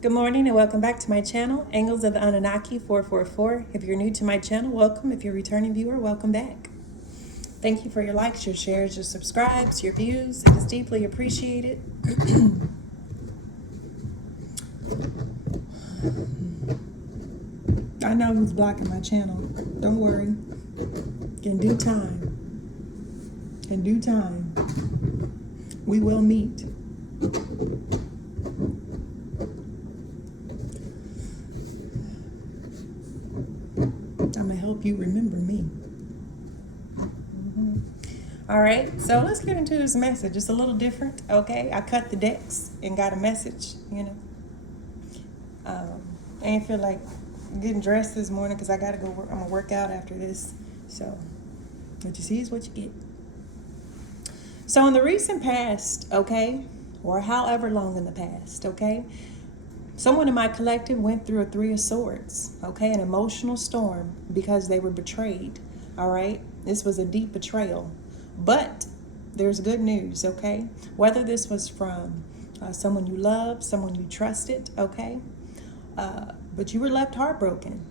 Good morning and welcome back to my channel, Angles of the Annunaki 444. If you're new to my channel, welcome. If you're a returning viewer, welcome back. Thank you for your likes, your shares, your subscribes, your views. It is deeply appreciated. I know who's blocking my channel. Don't worry. In due time. In due time. We will meet. I'm gonna help you remember me. All right, so let's get into this message. It's a little different, okay? I cut the decks and got a message, you know. I ain't feel like getting dressed this morning because I gotta go work. I'm gonna work out after this. So what you see is what you get. So in the recent past, okay, or however long in the past, okay, someone in my collective went through a 3 of Swords, okay, an emotional storm because they were betrayed, all right? This was a deep betrayal, but there's good news, okay? Whether this was from someone you loved, someone you trusted, okay, but you were left heartbroken.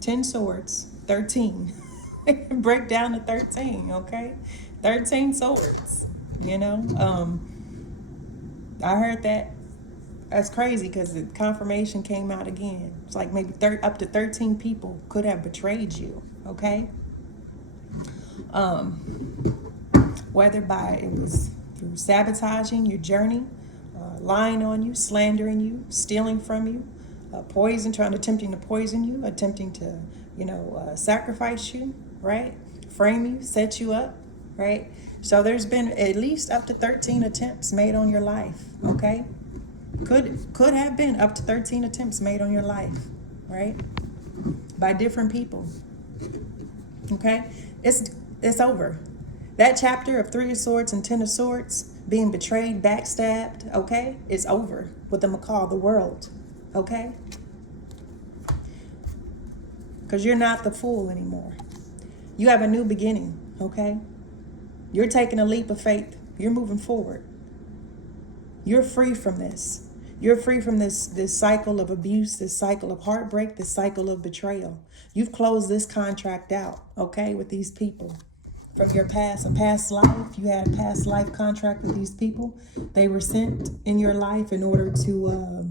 10 swords, 13. Break down to 13, okay? 13 swords, you know? I heard that. That's crazy because the confirmation came out again. It's like maybe up to 13 people could have betrayed you, okay? Whether it was through sabotaging your journey, lying on you, slandering you, stealing from you, attempting to poison you, attempting to, sacrifice you, right? Frame you, set you up, right? So there's been at least up to 13 attempts made on your life, okay? Could have been up to 13 attempts made on your life, right? By different people. Okay? It's over. That chapter of 3 of Swords and 10 of Swords, being betrayed, backstabbed, okay, is over with the macaw, the world, okay? Because you're not the fool anymore. You have a new beginning, okay? You're taking a leap of faith. You're moving forward. You're free from this. You're free from this cycle of abuse, this cycle of heartbreak, this cycle of betrayal. You've closed this contract out, okay, with these people. From your past, a past life, you had a past life contract with these people. They were sent in your life in order to,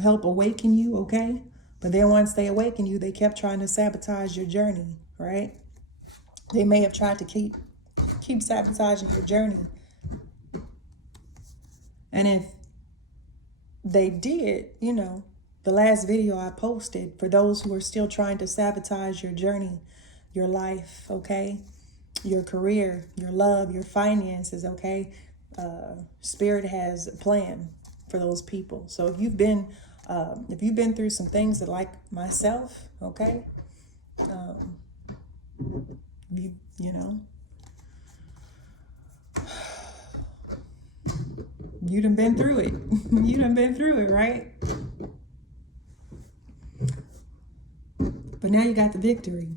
help awaken you, okay? But then once they awaken you, they kept trying to sabotage your journey, right? They may have tried to keep sabotaging your journey. And if they did, the last video I posted, for those who are still trying to sabotage your journey, your life, okay? Your career, your love, your finances, okay? Spirit has a plan for those people. So if you've been through some things that, like myself, okay? You done been through it. You done been through it, right? But now you got the victory.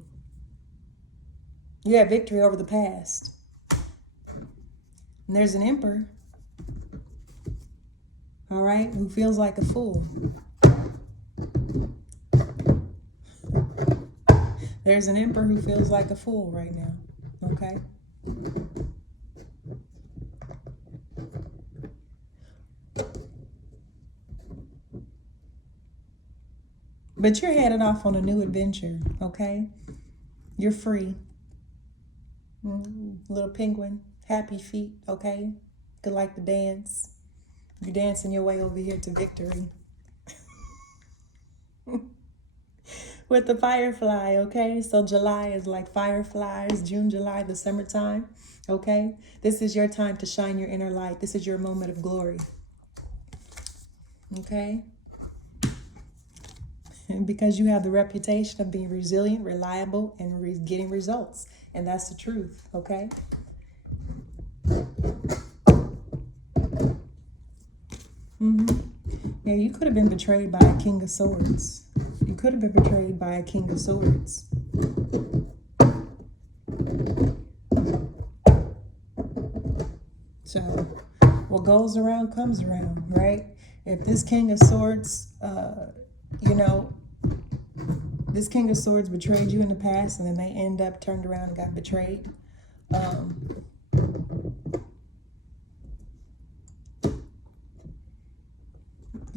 You have victory over the past. And there's an emperor, all right, who feels like a fool. There's an emperor who feels like a fool right now, okay? But you're headed off on a new adventure, okay? You're free. Little penguin, happy feet, okay? Could like to dance. You're dancing your way over here to victory. With the firefly, okay? So July is like fireflies, June, July, the summertime, okay? This is your time to shine your inner light. This is your moment of glory, okay? Because you have the reputation of being resilient, reliable, and getting results. And that's the truth, okay? Yeah, you could have been betrayed by a King of Swords. You could have been betrayed by a King of Swords. So, what goes around comes around, right? If this King of Swords, you know, this King of Swords betrayed you in the past and then they end up turned around and got betrayed.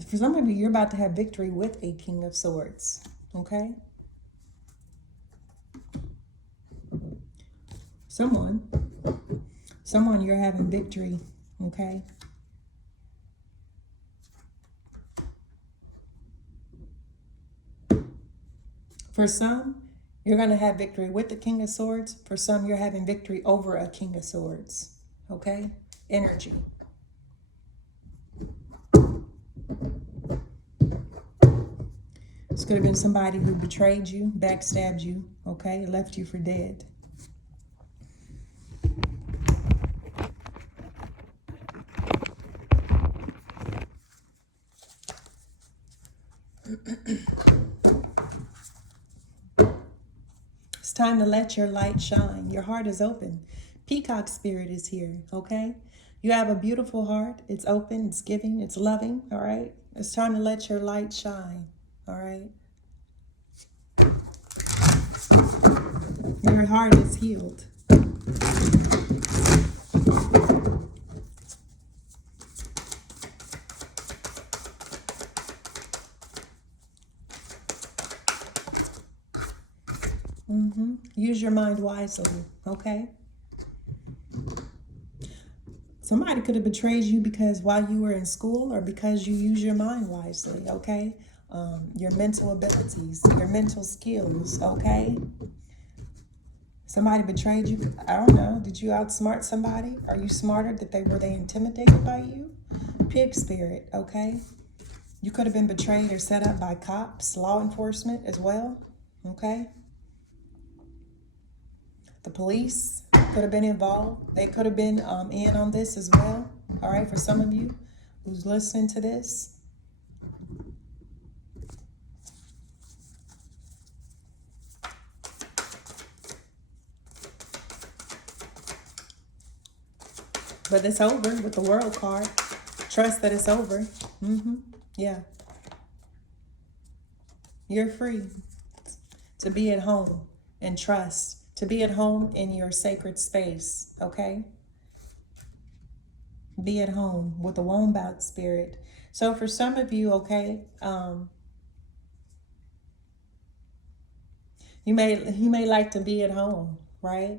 For some of you, you're about to have victory with a King of Swords, okay? Someone you're having victory, okay? For some, you're going to have victory with the King of Swords. For some, you're having victory over a King of Swords, okay? Energy. This could have been somebody who betrayed you, backstabbed you, okay? Left you for dead. It's time to let your light shine. Your heart is open. Peacock spirit is here, okay? You have a beautiful heart. It's open, it's giving, it's loving, all right? It's time to let your light shine, all right? Your heart is healed. Use your mind wisely, okay? Somebody could have betrayed you because while you were in school or because you use your mind wisely, okay? Your mental abilities, your mental skills, okay? Somebody betrayed you. I don't know. Did you outsmart somebody? Are you smarter that were they intimidated by you? Pig spirit, okay? You could have been betrayed or set up by cops, law enforcement as well, okay? The police could have been involved. They could have been in on this as well. All right, for some of you who's listening to this. But it's over with the World card. Trust that it's over. Yeah. You're free to be at home and trust. To be at home in your sacred space, okay? Be at home with the wombat spirit. So for some of you, okay, you may like to be at home, right?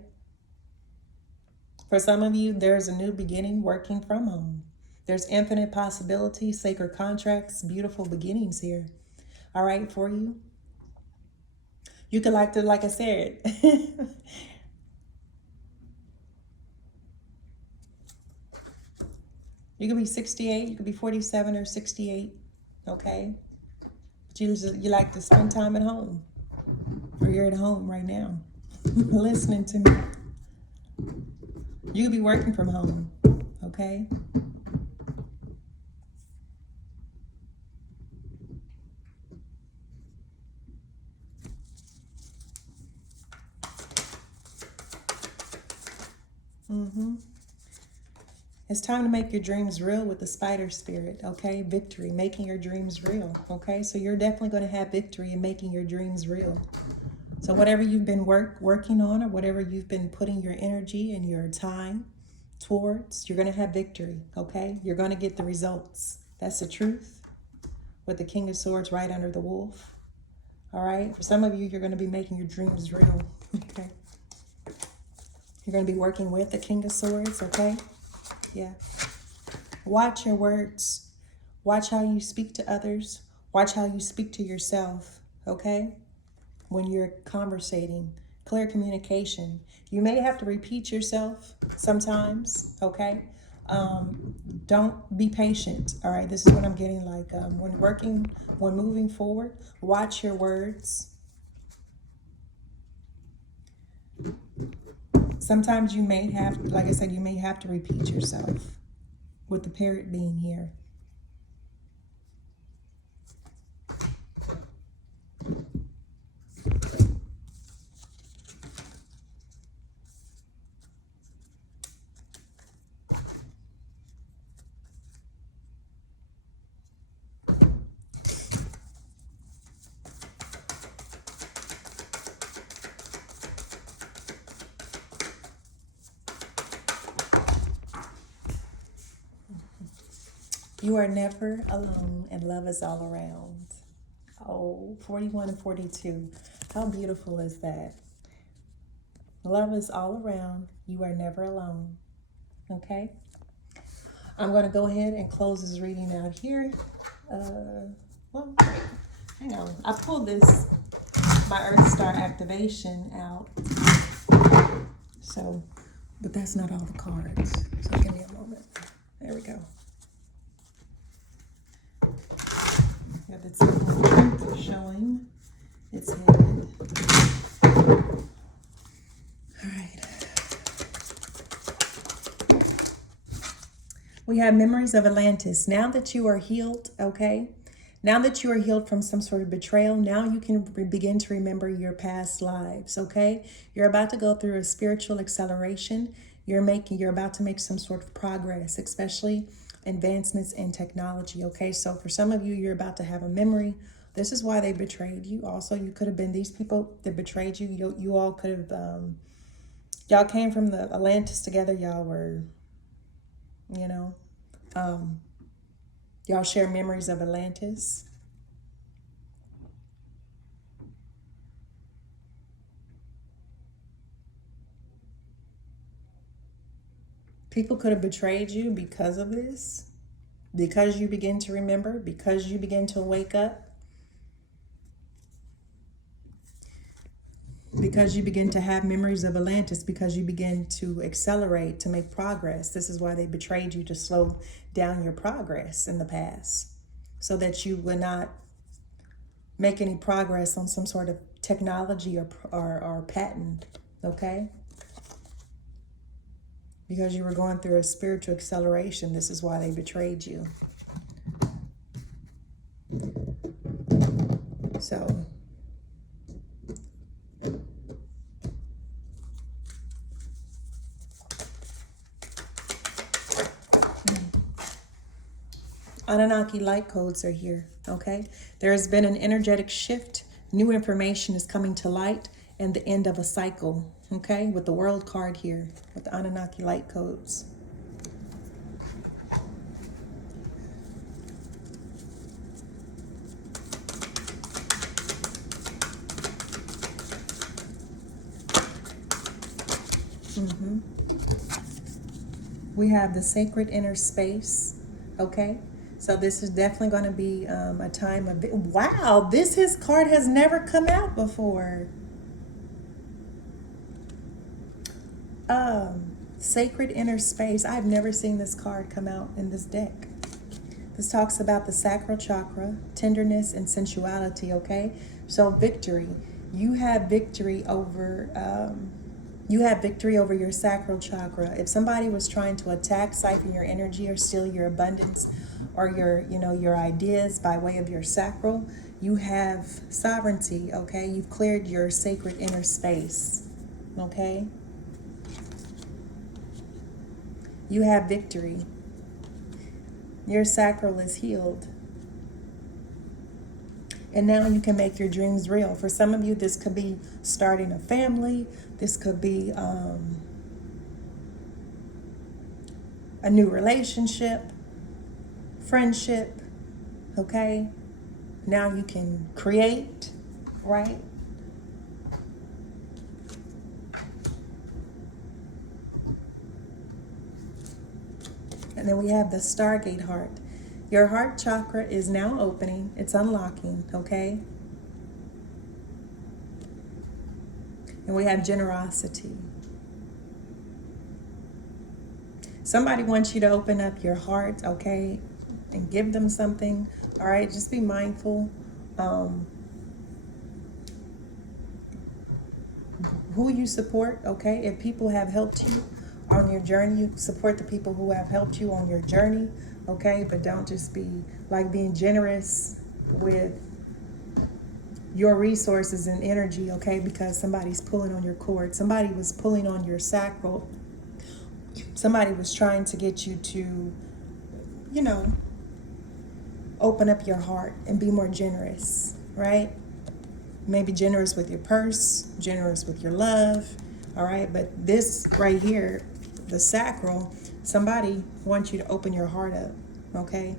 For some of you, there's a new beginning working from home. There's infinite possibilities, sacred contracts, beautiful beginnings here. All right, for you. You could like I said, you could be 68, you could be 47 or 68, okay? But you like to spend time at home, or you're at home right now, listening to me. You could be working from home, okay? It's time to make your dreams real with the spider spirit, okay? Victory, making your dreams real, okay? So you're definitely going to have victory in making your dreams real. So whatever you've been working on or whatever you've been putting your energy and your time towards, you're going to have victory, okay? You're going to get the results. That's the truth. With the King of Swords right under the wolf, all right? For some of you, you're going to be making your dreams real, okay? You're going to be working with the King of Swords, okay? Yeah. Watch your words. Watch how you speak to others. Watch how you speak to yourself, okay? When you're conversating, clear communication. You may have to repeat yourself sometimes, okay? Don't be patient, all right? This is what I'm getting like. When moving forward, watch your words. Sometimes you may have, like I said, you may have to repeat yourself with the parrot being here. You are never alone and love is all around. Oh, 41 and 42. How beautiful is that? Love is all around. You are never alone. Okay? I'm going to go ahead and close this reading out here. Well, wait. Hang on. I pulled this, my Earth Star activation out. So, but that's not all the cards. So give me a moment. There we go. Got the Ten showing its head. All right. We have memories of Atlantis. Now that you are healed, okay? Now that you are healed from some sort of betrayal, now you can begin to remember your past lives, okay? You're about to go through a spiritual acceleration. You're about to make some sort of progress, especially advancements in technology, okay? So for some of you, you're about to have a memory. This is why they betrayed you. Also, you could have been these people that betrayed you. You all could have, y'all came from the Atlantis together. Y'all were, you know, y'all share memories of Atlantis. People could have betrayed you because of this, because you begin to remember, because you begin to wake up, because you begin to have memories of Atlantis, because you begin to accelerate, to make progress. This is why they betrayed you, to slow down your progress in the past, so that you would not make any progress on some sort of technology or patent, okay? Because you were going through a spiritual acceleration. This is why they betrayed you. So, Annunaki light codes are here, okay? There has been an energetic shift. New information is coming to light and the end of a cycle, okay? With the world card here, with the Annunaki light codes. We have the sacred inner space, okay? So this is definitely going to be a time of, wow, his card has never come out before. Sacred inner space. I've never seen this card come out in this deck. This talks about the sacral chakra, tenderness and sensuality, okay? So victory. You have victory over your sacral chakra. If somebody was trying to attack, siphon your energy, or steal your abundance or your ideas by way of your sacral, you have sovereignty, okay? You've cleared your sacred inner space, okay? You have victory. Your sacral is healed. And now you can make your dreams real. For some of you, this could be starting a family. This could be a new relationship, friendship, okay? Now you can create, right? And then we have the Stargate heart. Your heart chakra is now opening. It's unlocking, okay? And we have generosity. Somebody wants you to open up your heart, okay? And give them something, all right? Just be mindful. Who you support, okay? If people have helped you on your journey, you support the people who have helped you on your journey, okay? But don't just be like being generous with your resources and energy, okay? Because somebody's pulling on your cord. Somebody was pulling on your sacral. Somebody was trying to get you to, open up your heart and be more generous, right? Maybe generous with your purse, generous with your love, all right? But this right here, the sacral, somebody wants you to open your heart up, okay?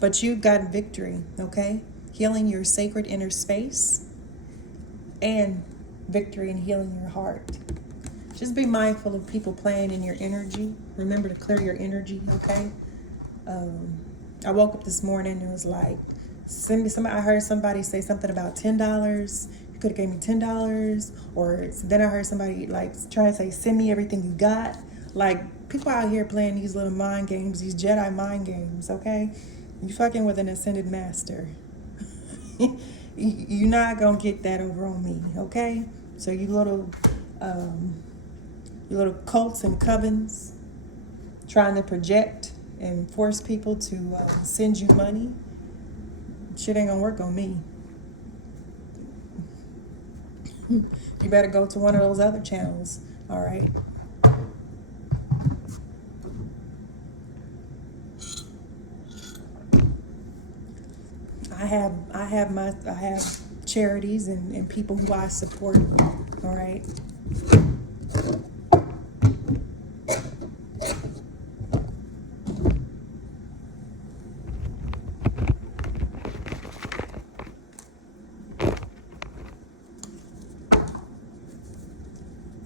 But you've got victory, okay? Healing your sacred inner space and victory in healing your heart. Just be mindful of people playing in your energy. Remember to clear your energy, okay? I woke up this morning and it was like, send me somebody. I heard somebody say something about $10. You could have gave me $10. Or then I heard somebody like trying to say, send me everything you got. Like, people out here playing these little mind games, these Jedi mind games, okay? You fucking with an ascended master. You're not gonna get that over on me, okay? So you little cults and covens trying to project and force people to send you money, shit ain't gonna work on me. You better go to one of those other channels, all right? I have charities and people who I support, all right?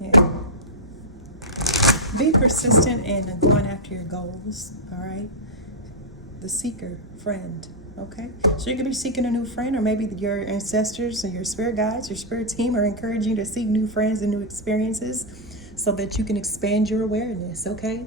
Yeah. Be persistent in going after your goals, all right? The seeker friend, okay? So you could be seeking a new friend, or maybe your ancestors or your spirit guides, your spirit team are encouraging you to seek new friends and new experiences so that you can expand your awareness, okay?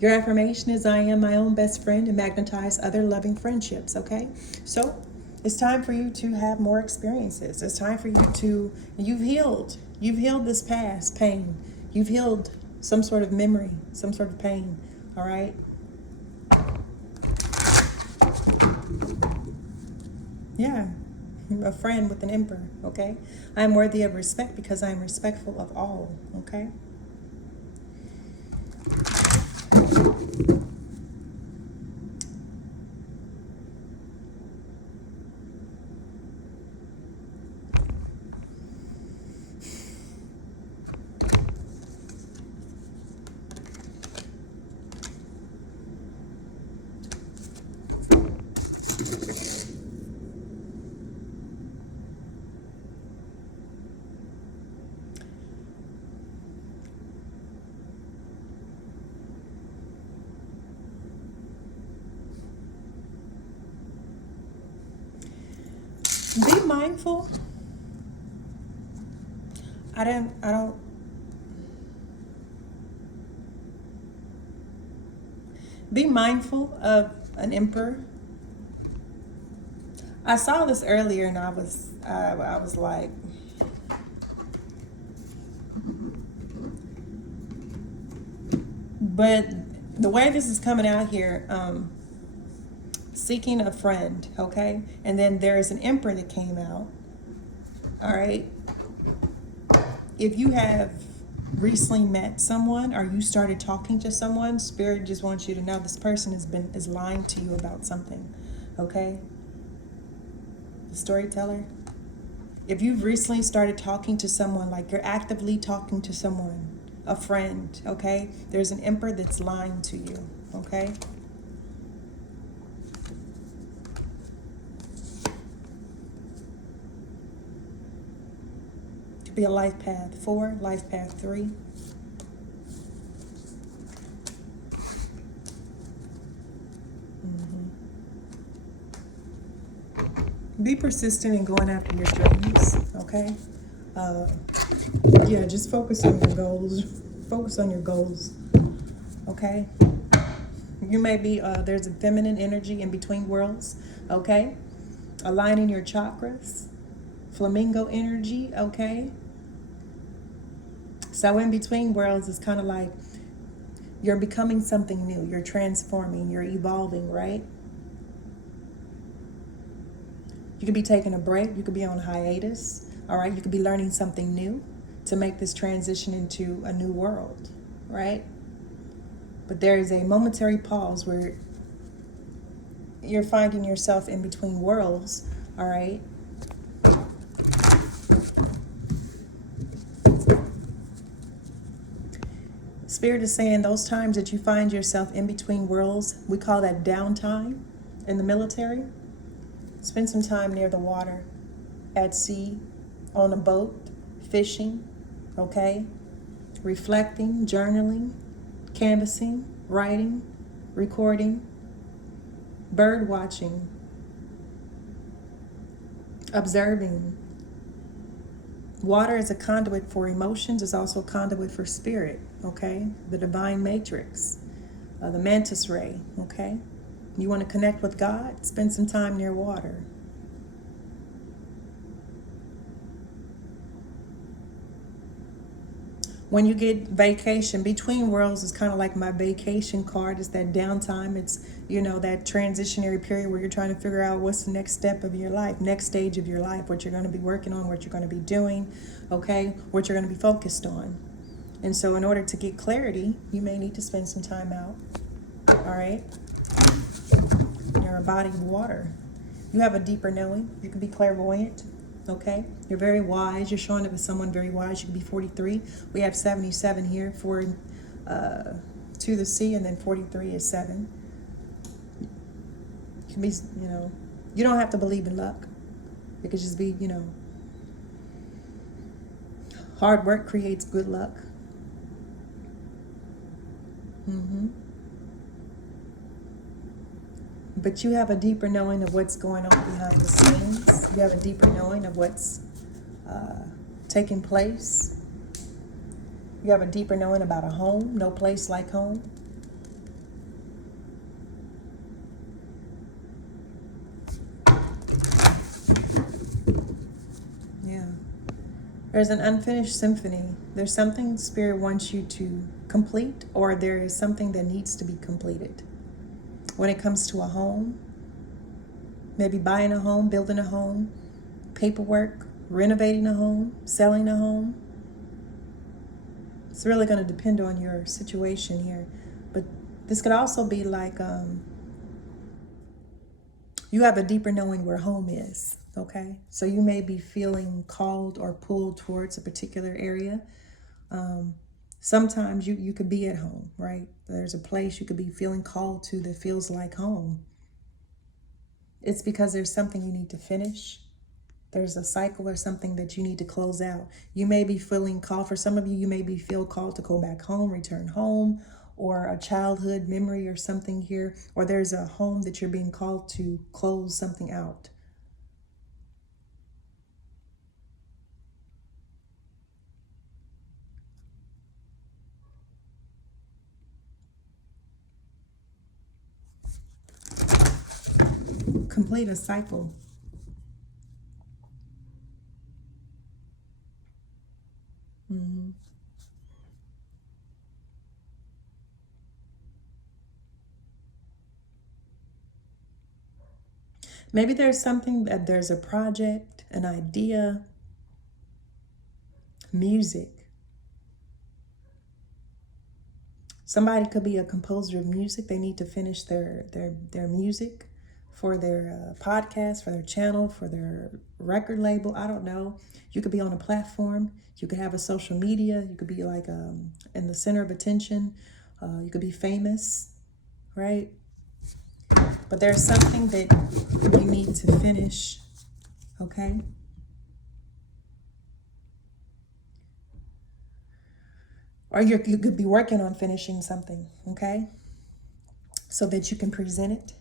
Your affirmation is, I am my own best friend and magnetize other loving friendships, okay? So it's time for you to have more experiences. It's time for you to, you've healed this past pain. You've healed some sort of memory, some sort of pain, all right? Yeah, a friend with an emperor, okay? I am worthy of respect because I am respectful of all, okay? Be mindful. I don't, be mindful of an emperor. I saw this earlier and I was like, but the way this is coming out here, seeking a friend, okay? And then there's an emperor that came out, all right? If you have recently met someone or you started talking to someone, Spirit just wants you to know this person is lying to you about something, okay? The storyteller. If you've recently started talking to someone, like you're actively talking to someone, a friend, okay? There's an emperor that's lying to you, okay? Could be a life path 4, life path 3. Be persistent in going after your dreams, okay? Yeah, just focus on your goals. Focus on your goals, okay? You may be, there's a feminine energy in between worlds, okay? Aligning your chakras. Flamingo energy, okay? So in between worlds is kind of like you're becoming something new. You're transforming. You're evolving, right? You could be taking a break. You could be on hiatus, all right? You could be learning something new to make this transition into a new world, right? But there is a momentary pause where you're finding yourself in between worlds, all right? Spirit is saying those times that you find yourself in between worlds, we call that downtime, in the military, spend some time near the water, at sea, on a boat, fishing, okay? Reflecting, journaling, canvassing, writing, recording, bird watching, observing. Water is a conduit for emotions, is also a conduit for spirit, okay? The divine matrix, the mantis ray, okay? You want to connect with God? Spend some time near water. When you get vacation, between worlds is kind of like my vacation card. It's that downtime. It's, that transitionary period where you're trying to figure out what's the next step of your life, next stage of your life, what you're going to be working on, what you're going to be doing, okay, what you're going to be focused on. And so in order to get clarity, you may need to spend some time out, all right? You're a body of water. You have a deeper knowing. You can be clairvoyant. Okay, you're very wise. You're showing up as someone very wise. You could be 43. We have 77 here, 4 to the C, and then 43 is 7. You can be, you don't have to believe in luck. It could just be, hard work creates good luck. But you have a deeper knowing of what's going on behind the scenes. You have a deeper knowing of what's taking place. You have a deeper knowing about a home. No place like home. Yeah. There's an unfinished symphony. There's something Spirit wants you to complete, or there is something that needs to be completed. When it comes to a home, maybe buying a home, building a home, paperwork, renovating a home, selling a home. It's really going to depend on your situation here. But this could also be like you have a deeper knowing where home is, okay? So you may be feeling called or pulled towards a particular area. Sometimes you could be at home, right? There's a place you could be feeling called to that feels like home. It's because there's something you need to finish. There's a cycle or something that you need to close out. You may be feeling called, for some of you, you may be feel called to go back home, return home, or a childhood memory or something here, or there's a home that you're being called to close something out. Complete a cycle. Maybe there's something that there's a project, an idea, music. Somebody could be a composer of music. They need to finish their music for their podcast, for their channel, for their record label. I don't know. You could be on a platform. You could have a social media. You could be like in the center of attention. You could be famous, right? But there's something that you need to finish, okay? Or you could be working on finishing something, okay? So that you can present it,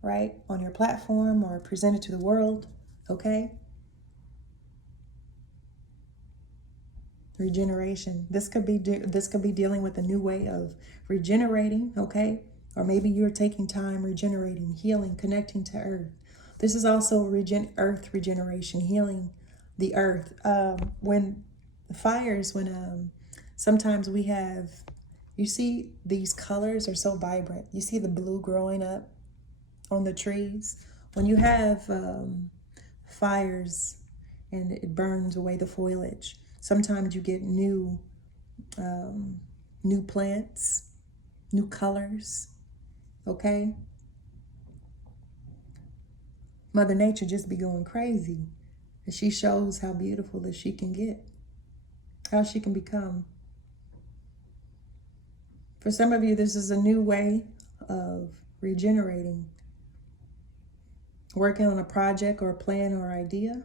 right? On your platform or present it to the world, okay? Regeneration. This could be dealing with a new way of regenerating, okay? Or maybe you're taking time regenerating, healing, connecting to earth. This is also earth regeneration, healing the earth. When sometimes we have, you see these colors are so vibrant. You see the blue growing up on the trees. When you have fires and it burns away the foliage, sometimes you get new plants, new colors, okay? Mother Nature just be going crazy. And she shows how beautiful that she can get, how she can become. For some of you, this is a new way of regenerating. working on a project or a plan or idea.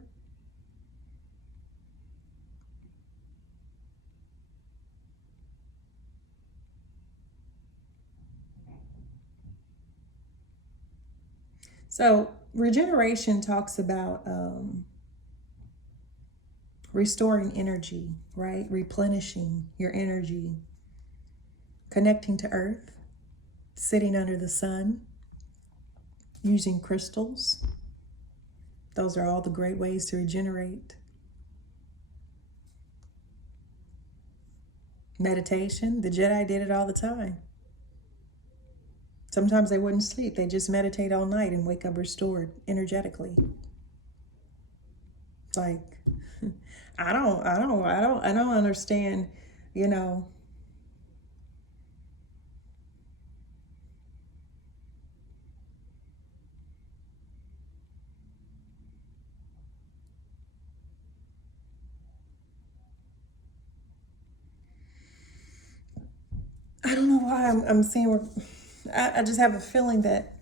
So regeneration talks about restoring energy, right? Replenishing your energy, connecting to earth, sitting under the sun, using crystals. Those are all the great ways to regenerate. Meditation, the Jedi did it all the time. Sometimes they wouldn't sleep. They just meditate all night and wake up restored energetically. Like, I don't understand, you know. I don't know why I'm seeing, I just have a feeling that,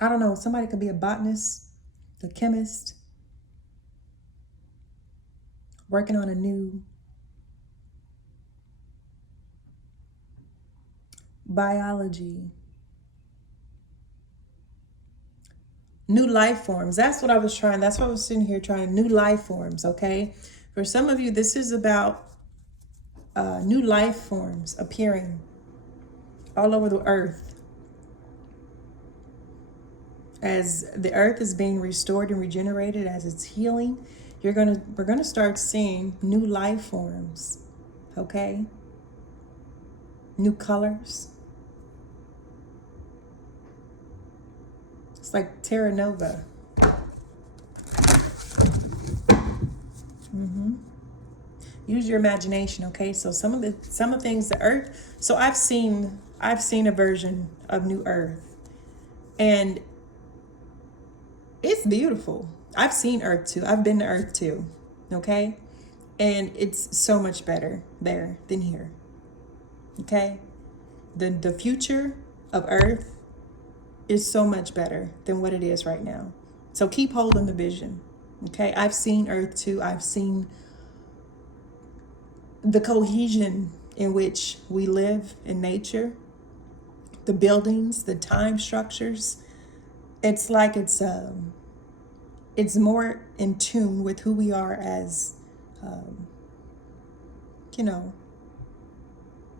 I don't know, somebody could be a botanist, a chemist, working on a new biology, new life forms. That's what I was trying. That's what I was sitting here trying. New life forms, okay? For some of you, this is about new life forms appearing all over the earth. As the earth is being restored and regenerated, as it's healing, we're gonna start seeing new life forms, okay? New colors. It's like Terra Nova. Use your imagination, okay? So some of the things, the earth. So I've seen a version of New Earth, and it's beautiful. I've seen Earth 2. I've been to Earth 2, okay? And it's so much better there than here, okay? The future of Earth is so much better than what it is right now. So keep holding the vision, okay? I've seen Earth 2. I've seen the cohesion in which we live in nature, the buildings, the time structures. It's like it's more in tune with who we are as,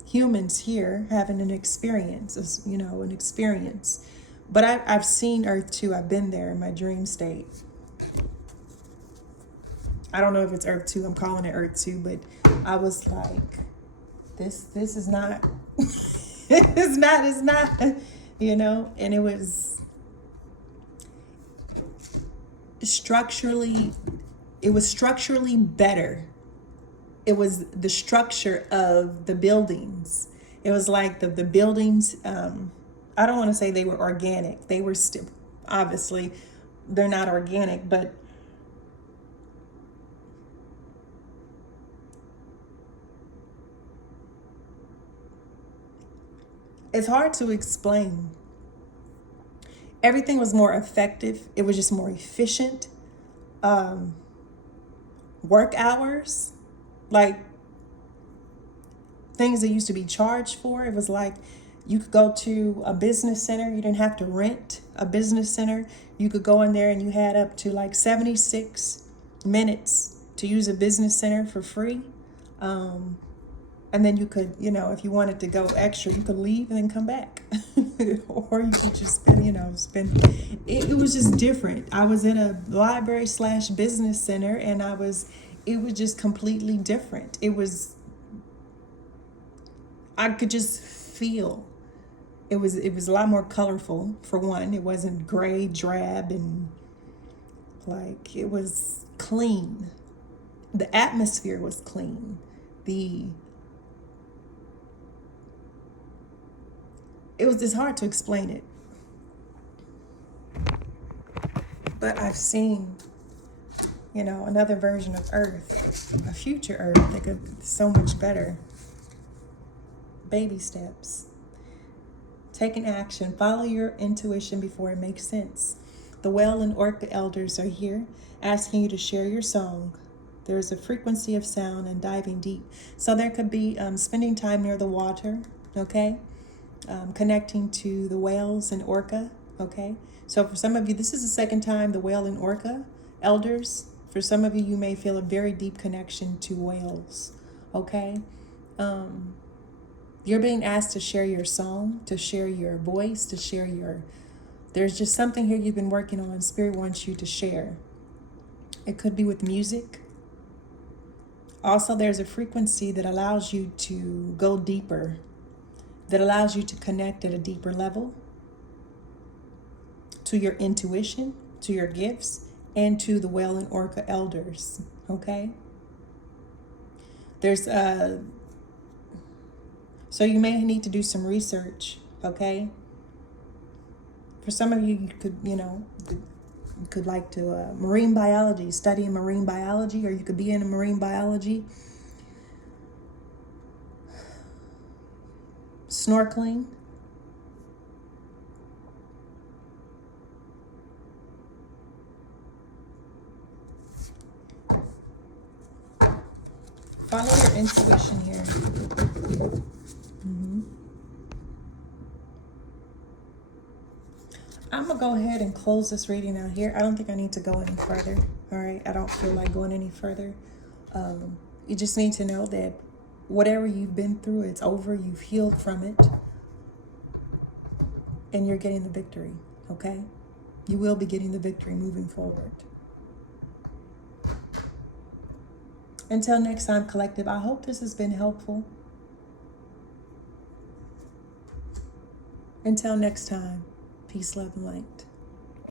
humans here having an experience, an experience. But I've seen Earth 2. I've been there in my dream state. I don't know if it's Earth 2. I'm calling it Earth 2, but I was like, this is not, it's not, and it was structurally better. It was the structure of the buildings. It was like the buildings, I don't want to say they were organic. They were still, obviously, they're not organic, but it's hard to explain. Everything was more effective. It was just more efficient. Work hours, like things that used to be charged for. It was like you could go to a business center. You didn't have to rent a business center. You could go in there and you had up to like 76 minutes to use a business center for free. And then you could, if you wanted to go extra, you could leave and then come back. Or you could just spend. It was just different. I was in a library / business center, and it was just completely different. I could just feel. It was a lot more colorful, for one. It wasn't gray, drab, and like, it was clean. The atmosphere was clean. It's hard to explain it. But I've seen, another version of Earth, a future Earth that could be so much better. Baby steps. Taking action. Follow your intuition before it makes sense. The whale and orca elders are here asking you to share your song. There is a frequency of sound and diving deep. So there could be spending time near the water, okay? Connecting to the whales and orca, okay? So for some of you, this is the second time the whale and orca elders. For some of you, you may feel a very deep connection to whales, okay? You're being asked to share your song, to share your voice, to share your... There's just something here you've been working on. Spirit wants you to share. It could be with music. Also, there's a frequency that allows you to go deeper, that allows you to connect at a deeper level to your intuition, to your gifts, and to the whale and orca elders, okay? There's so you may need to do some research, okay? For some of you, you could, you could like to marine biology, study marine biology, or you could be in marine biology. Snorkeling. Follow your intuition here. I'm going to go ahead and close this reading out here. I don't think I need to go any further. All right. I don't feel like going any further. You just need to know that whatever you've been through, it's over. You've healed from it. And you're getting the victory. Okay? You will be getting the victory moving forward. Until next time, collective, I hope this has been helpful. Until next time, peace, love, and light.